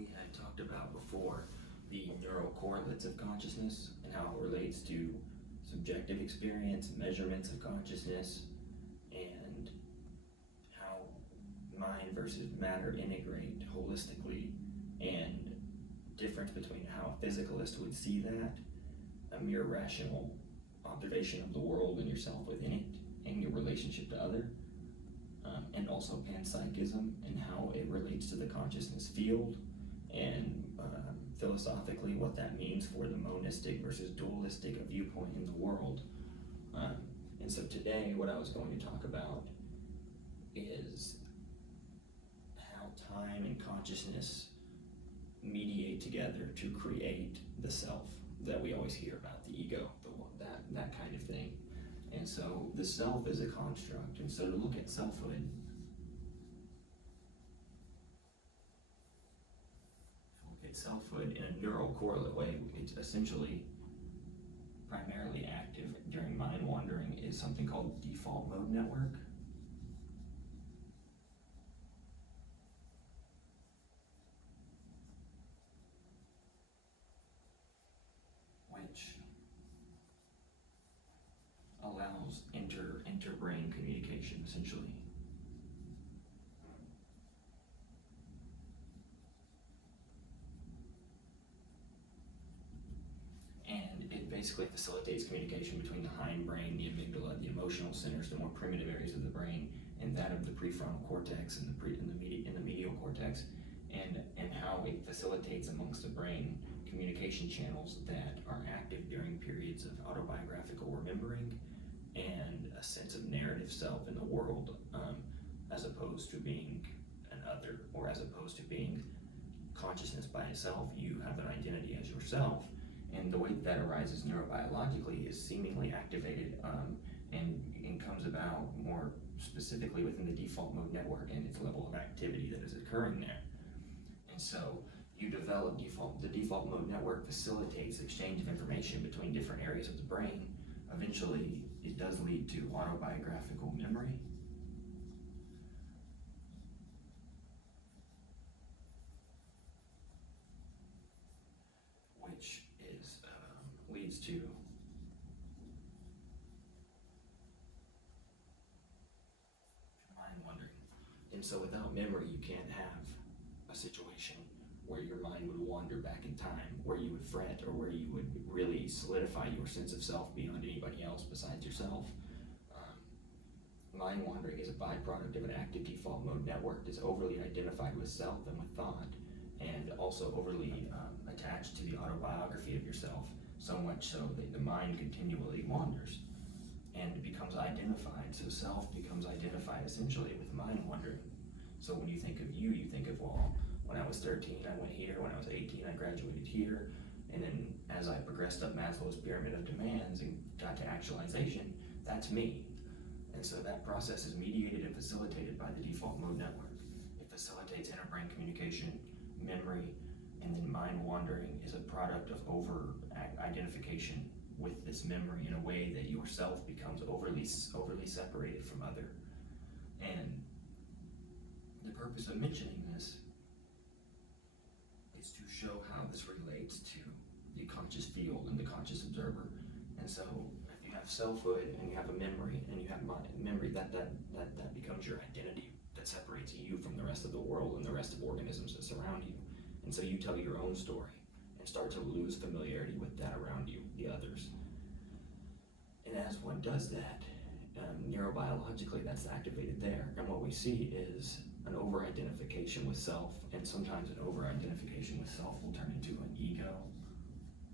we had talked about before the neural correlates of consciousness and how it relates to subjective experience, measurements of consciousness, and how mind versus matter integrate holistically, and difference between how a physicalist would see that, a mere rational observation of the world and yourself within it, and your relationship to other, and also panpsychism and how it relates to the consciousness field, and philosophically what that means for the monistic versus dualistic viewpoint in the world. And so today what I was going to talk about is how time and consciousness mediate together to create the self that we always hear about, the ego, that kind of thing. And so the self is a construct, and so to look at selfhood, in a neural correlate way, it's essentially primarily active during mind wandering, is something called default mode network. Which allows inter-brain communication, essentially. And it basically facilitates communication between the hindbrain, the amygdala, the emotional centers, the more primitive areas of the brain, and that of the prefrontal cortex and the medial cortex, and how it facilitates amongst the brain communication channels that are active during periods of autobiographical remembering and a sense of narrative self in the world, as opposed to being an other, or as opposed to being consciousness by itself. You have an identity as yourself, and the way that arises neurobiologically is seemingly activated, and comes about more specifically within the default mode network and its level of activity that is occurring there. And so you develop the default mode network facilitates exchange of information between different areas of the brain. Eventually, it does lead to autobiographical memory, which leads to mind wandering. And so without memory, you can't have a situation where your mind would wander back in time, where you would fret, or where you would really solidify your sense of self beyond anybody else besides yourself. Mind wandering is a byproduct of an active default mode network that's overly identified with self and with thought, and also overly attached to the autobiography of yourself, so much so that the mind continually wanders and becomes identified. So self becomes identified essentially with mind wandering. So when you think of you think of, well, when I was 13, I went here. When I was 18, I graduated here. And then as I progressed up Maslow's pyramid of demands and got to actualization, that's me. And so that process is mediated and facilitated by the default mode network. It facilitates inter-brain communication, memory, and then mind wandering is a product of over-identification with this memory in a way that yourself becomes overly separated from other. And the purpose of mentioning this is to show how this relates to the conscious field and the conscious observer. And so if you have selfhood and you have a memory and you have memory, that becomes your identity that separates you from the rest of the world and the rest of organisms that surround you. And so you tell your own story and start to lose familiarity with that around you, the others. And as one does that, neurobiologically that's activated there. And what we see is an over-identification with self, and sometimes an over-identification with self will turn into an ego,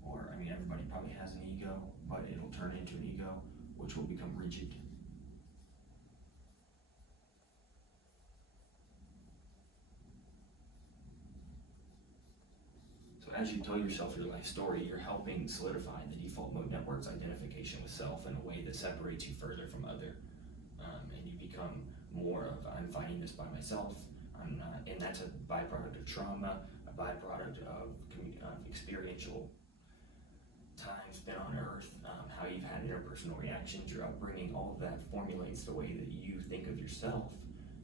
or, I mean, everybody probably has an ego, but it'll turn into an ego, which will become rigid. So as you tell yourself your life story, you're helping solidify the default mode network's identification with self in a way that separates you further from other. And you become more of, I'm fighting this by myself, I'm not, and that's a byproduct of trauma, a byproduct of experiential time spent on earth, how you've had interpersonal reactions, your upbringing, all of that formulates the way that you think of yourself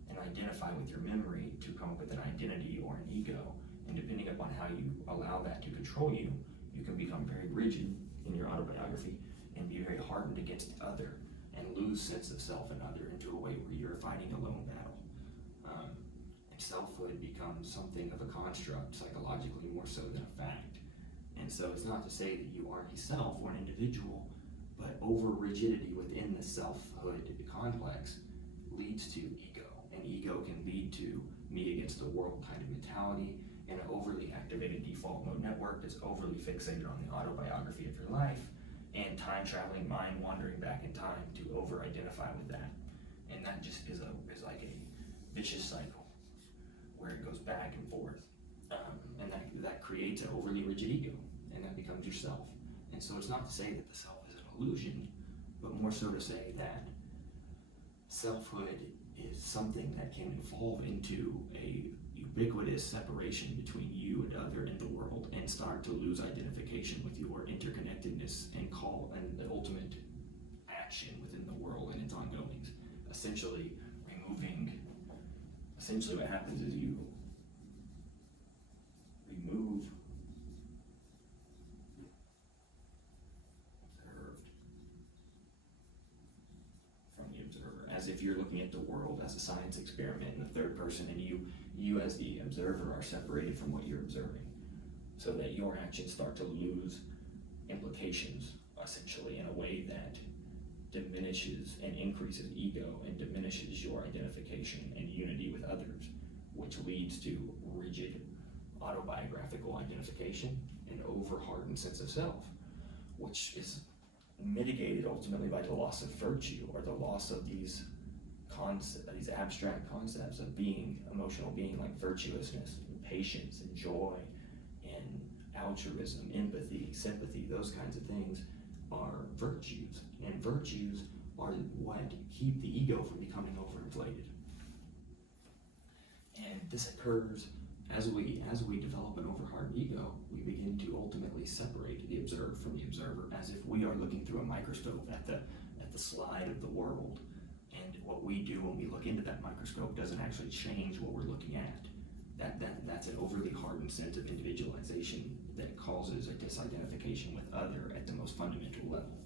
and identify with your memory to come up with an identity or an ego. And depending upon how you allow that to control you, you can become very rigid in your autobiography and be very hardened against the other and lose sense of self and other into a way where you're fighting a lone battle. And selfhood becomes something of a construct psychologically more so than a fact. And so it's not to say that you aren't a self or an individual, but over rigidity within the selfhood complex leads to ego. And ego can lead to me against the world kind of mentality and an overly activated default mode network that's overly fixated on the autobiography of your life and time traveling mind wandering back in time to over identify with that. And that just is like a vicious cycle where it goes back and forth. And that creates an overly rigid ego, and that becomes yourself. And so it's not to say that the self is an illusion, but more so to say that selfhood is something that can evolve into a ubiquitous separation between you and other in the world and start to lose identification with your interconnectedness and the ultimate action within the world and its ongoings. Essentially what happens is you remove observed from the observer, as if you're looking at the world as a science experiment in the third person, and you as the observer are separated from what you're observing, so that your actions start to lose implications, essentially, in a way that diminishes and increases ego and diminishes your identification and unity with others, which leads to rigid autobiographical identification and over-hardened sense of self, which is mitigated ultimately by the loss of virtue or the loss of these abstract concepts of being, emotional being, like virtuousness and patience and joy and altruism, empathy, sympathy. Those kinds of things are virtues, and virtues are what keep the ego from becoming overinflated. And this occurs as we develop an overhardened ego. We begin to ultimately separate the observed from the observer, as if we are looking through a microscope at the slide of the world, and what we do when we look into that microscope doesn't actually change what we're looking at. That's an overly hardened sense of individualization that causes a disidentification with other at the most fundamental level.